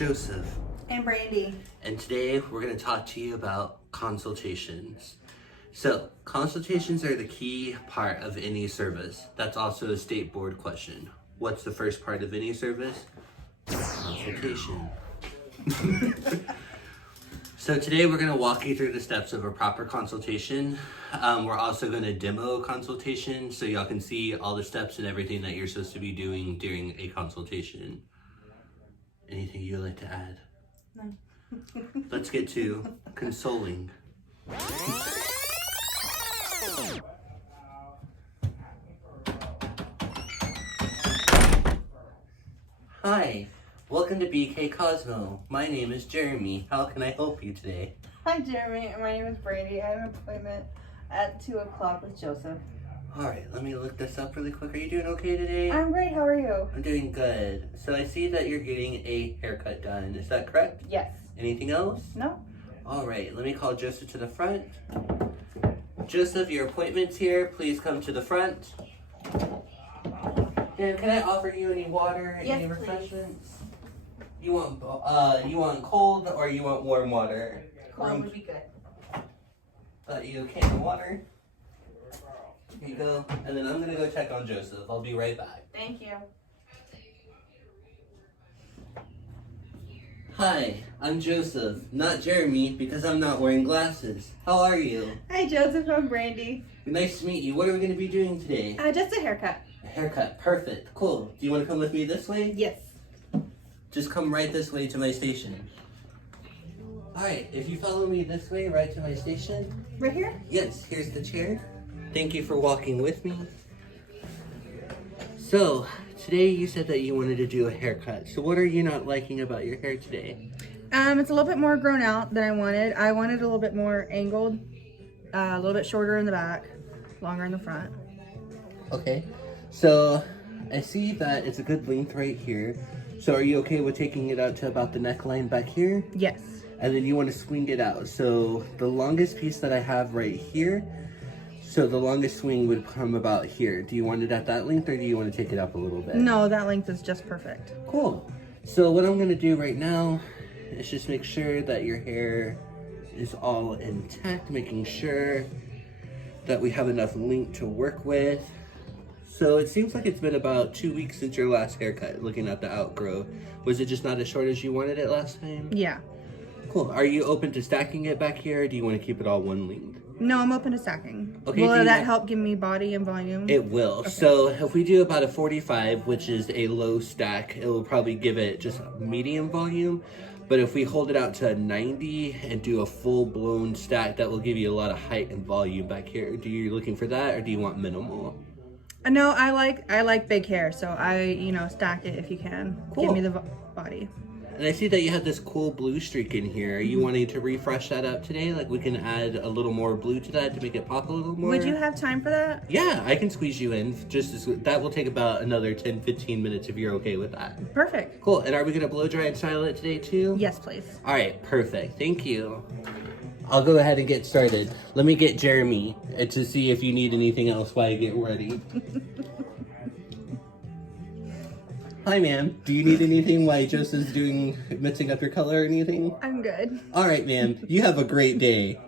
Joseph. And Brandy. And today we're going to talk to you about consultations. So, consultations are the key part of any service. That's also a state board question. What's the first part of any service? Consultation. So today we're going to walk you through the steps of a proper consultation. We're also going to demo a consultation so y'all can see all the steps and everything that you're supposed to be doing during a consultation. Anything you'd like to add? No. Let's get to consoling. Hi, welcome to BK Cosmo. My name is Jeremy. How can I help you today? Hi, Jeremy. My name is Brandy. I have an appointment at 2 o'clock with Joseph. Alright, let me look this up really quick. Are you doing okay today? I'm great. How are you? I'm doing good. So I see that you're getting a haircut done. Is that correct? Yes. Anything else? No. Alright, let me call Joseph to the front. Joseph, your appointment's here. Please come to the front. And can I offer you any water, Yes, any please. refreshments? You want cold or you want warm water? Cold would be good. You a can of water? Here you go. And then I'm gonna go check on Joseph. I'll be right back. Thank you. Hi, I'm Joseph, not Jeremy, because I'm not wearing glasses. How are you? Hi, Joseph. I'm Brandy. Nice to meet you. What are we going to be doing today? Just a haircut. A haircut. Perfect. Cool. Do you want to come with me this way? Yes. Just come right this way to my station. Alright, if you follow me this way, right to my station. Right here? Yes, here's the chair. Thank you for walking with me. So, today you said that you wanted to do a haircut. So what are you not liking about your hair today? It's a little bit more grown out than I wanted. I wanted a little bit more angled, a little bit shorter in the back, longer in the front. Okay, so I see that it's a good length right here. So are you okay with taking it out to about the neckline back here? Yes. And then you want to swing it out. So the longest piece that I have right here, so the longest swing would come about here. Do you want it at that length or do you want to take it up a little bit? No, that length is just perfect. Cool. So what I'm going to do right now is just make sure that your hair is all intact, making sure that we have enough length to work with. So it seems like it's been about 2 weeks since your last haircut, looking at the outgrowth. Was it just not as short as you wanted it last time? Yeah. Cool. Are you open to stacking it back here or do you want to keep it all one length? No, I'm open to stacking. Okay, Will that help give me body and volume? It will. Okay. So if we do about a 45, which is a low stack, it will probably give it just medium volume. But if we hold it out to a 90 and do a full-blown stack, that will give you a lot of height and volume back here. Do you looking for that or do you want minimal? No, I like big hair, so stack it if you can. Cool. Give me the body. And I see that you have this cool blue streak in here. Are you wanting to refresh that up today? Like we can add a little more blue to that to make it pop a little more? Would you have time for that? Yeah, I can squeeze you in. That will take about another 10-15 minutes if you're okay with that. Perfect. Cool. And are we going to blow dry and style it today too? Yes, please. All right, perfect. Thank you. I'll go ahead and get started. Let me get Jeremy to see if you need anything else while I get ready. Hi, ma'am. Do you need anything while Joseph's mixing up your color or anything? I'm good. All right, ma'am. You have a great day.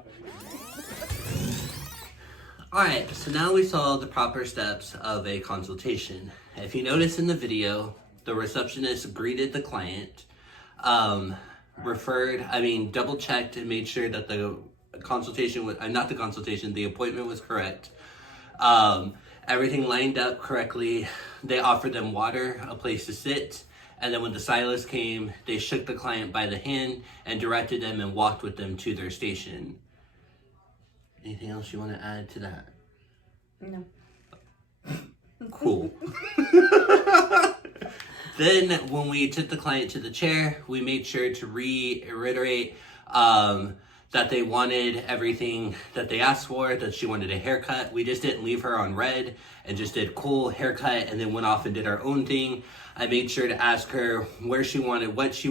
All right, so now we saw the proper steps of a consultation. If you notice in the video, the receptionist greeted the client, double checked and made sure that the consultation was, the appointment was correct. Everything lined up correctly. They offered them water, a place to sit, and then when the stylist came, they shook the client by the hand and directed them and walked with them to their station. Anything else you want to add to that? No. Cool. Then when we took the client to the chair, we made sure to reiterate that they wanted everything that they asked for, that she wanted a haircut. We just didn't leave her on red and just did cool haircut and then went off and did our own thing. I made sure to ask her where she wanted, what she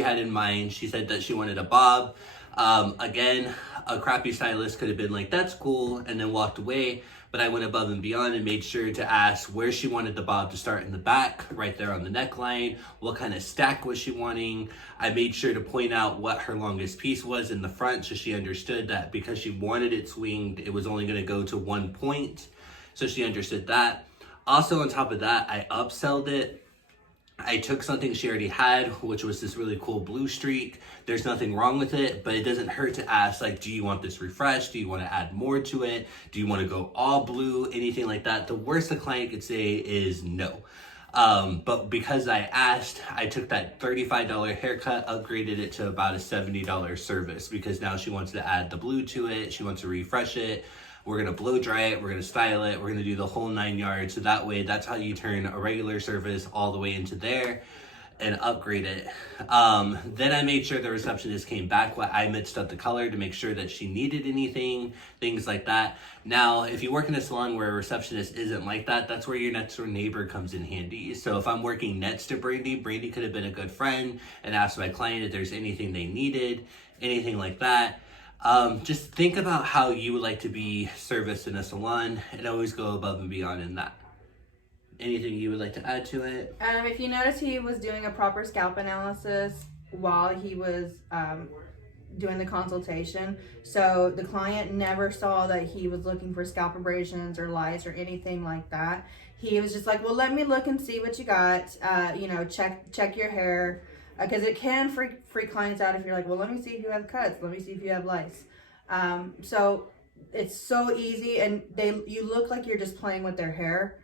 had in mind. She said that she wanted a bob. Again, a crappy stylist could have been like, that's cool, and then walked away. But I went above and beyond and made sure to ask where she wanted the bob to start in the back, right there on the neckline. What kind of stack was she wanting? I made sure to point out what her longest piece was in the front, so she understood that because she wanted it swinged, it was only going to go to one point. So she understood that. Also, on top of that, I upselled it. I took something she already had, which was this really cool blue streak. There's nothing wrong with it, but it doesn't hurt to ask, like, do you want this refreshed? Do you want to add more to it? Do you want to go all blue? Anything like that. The worst the client could say is no. But because I asked, I took that $35 haircut, upgraded it to about a $70 service, because now she wants to add the blue to it. She wants to refresh it. We're going to blow dry it. We're going to style it. We're going to do the whole 9 yards. So that way, that's how you turn a regular service all the way into there and upgrade it. Then I made sure the receptionist came back while I mixed up the color to make sure that she needed anything, things like that. Now, if you work in a salon where a receptionist isn't like that, that's where your next door neighbor comes in handy. So if I'm working next to Brandy, Brandy could have been a good friend and asked my client if there's anything they needed, anything like that. Just think about how you would like to be serviced in a salon and always go above and beyond in that. Anything you would like to add to it? If you notice, he was doing a proper scalp analysis while he was doing the consultation. So the client never saw that he was looking for scalp abrasions or lice or anything like that. He was just like, well, let me look and see what you got. Check your hair. Because it can freak clients out if you're like, well, let me see if you have cuts. Let me see if you have lice. So it's so easy, and you look like you're just playing with their hair,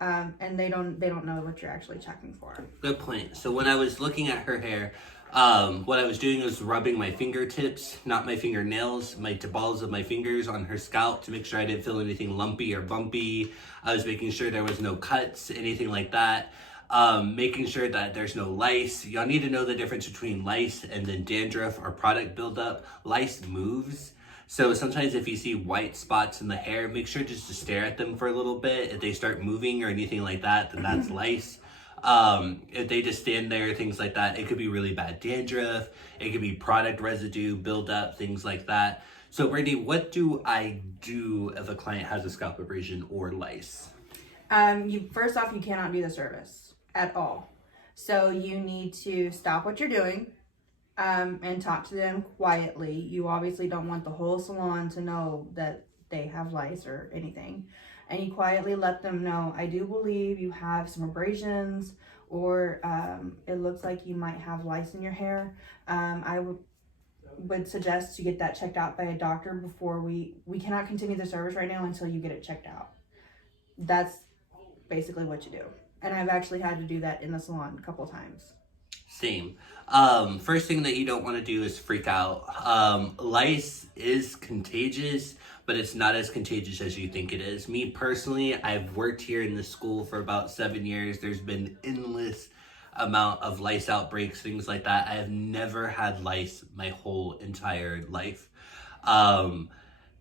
and they don't know what you're actually checking for. Good point. So when I was looking at her hair, what I was doing was rubbing my fingertips, not my fingernails, the balls of my fingers on her scalp to make sure I didn't feel anything lumpy or bumpy. I was making sure there was no cuts, anything like that. Making sure that there's no lice. Y'all need to know the difference between lice and then dandruff or product buildup. Lice moves. So sometimes if you see white spots in the hair, make sure just to stare at them for a little bit. If they start moving or anything like that, then that's lice. If they just stand there, things like that, it could be really bad dandruff. It could be product residue, buildup, things like that. So Brandy, what do I do if a client has a scalp abrasion or lice? First off, you cannot do the service at all. So you need to stop what you're doing and talk to them quietly. You obviously don't want the whole salon to know that they have lice or anything. And you quietly let them know, I do believe you have some abrasions, or it looks like you might have lice in your hair. I would suggest to get that checked out by a doctor before we cannot continue the service right now until you get it checked out. That's basically what you do. And I've actually had to do that in the salon a couple of times. Same. First thing that you don't want to do is freak out. Lice is contagious, but it's not as contagious as you think it is. Me personally, I've worked here in this school for about 7 years. There's been endless amount of lice outbreaks, things like that. I have never had lice my whole entire life.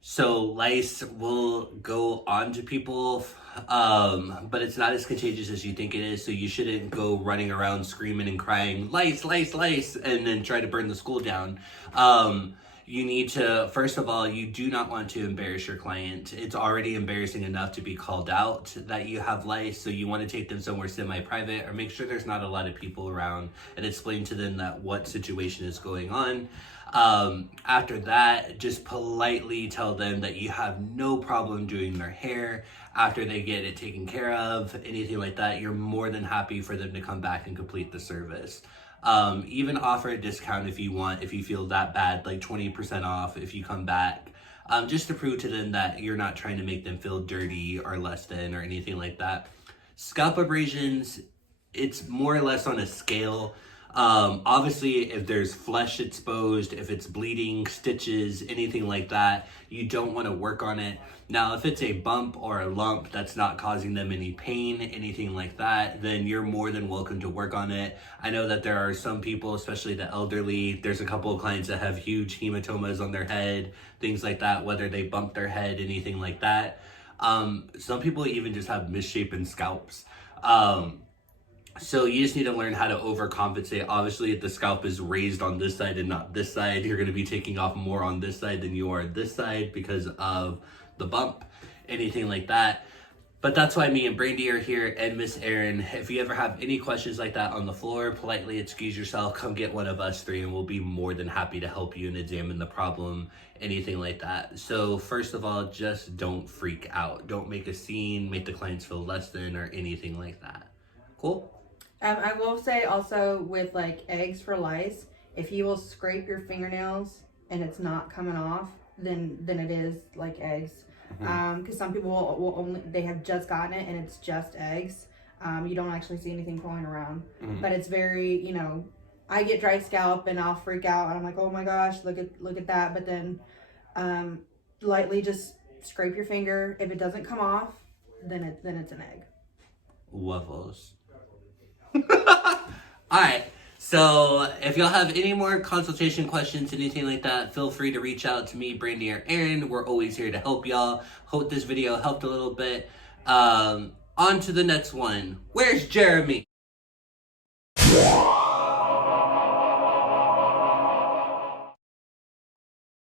So lice will go on to people, but it's not as contagious as you think it is. So you shouldn't go running around screaming and crying, lice, lice, lice, and then try to burn the school down. You need to, first of all, you do not want to embarrass your client. It's already embarrassing enough to be called out that you have lice. So you want to take them somewhere semi-private or make sure there's not a lot of people around and explain to them that what situation is going on. After that, just politely tell them that you have no problem doing their hair. After they get it taken care of, anything like that, you're more than happy for them to come back and complete the service. Even offer a discount if you want, if you feel that bad, like 20% off if you come back, just to prove to them that you're not trying to make them feel dirty or less than or anything like that. Scalp abrasions, it's more or less on a scale. Obviously, if there's flesh exposed, if it's bleeding, stitches, anything like that, you don't want to work on it. Now, if it's a bump or a lump that's not causing them any pain, anything like that, then you're more than welcome to work on it. I know that there are some people, especially the elderly, there's a couple of clients that have huge hematomas on their head, things like that, whether they bump their head, anything like that. Some people even just have misshapen scalps. So you just need to learn how to overcompensate. Obviously, if the scalp is raised on this side and not this side, you're going to be taking off more on this side than you are this side because of the bump, anything like that. But that's why me and Brandy are here, and Miss Erin. If you ever have any questions like that on the floor, politely excuse yourself, come get one of us three, and we'll be more than happy to help you and examine the problem, anything like that. So first of all, just don't freak out. Don't make a scene, make the clients feel less than, or anything like that. Cool? I will say also with like eggs for lice, if you will scrape your fingernails and it's not coming off, then it is like eggs. Because some people will only, they have just gotten it and it's just eggs. You don't actually see anything crawling around, but it's very, you know, I get dry scalp and I'll freak out and I'm like, oh my gosh, look at that. But then lightly just scrape your finger. If it doesn't come off, then it's an egg. Waffles. Alright, so if y'all have any more consultation questions, anything like that, feel free to reach out to me, Brandy, or Erin. We're always here to help y'all. Hope this video helped a little bit. On to the next one. Where's Jeremy?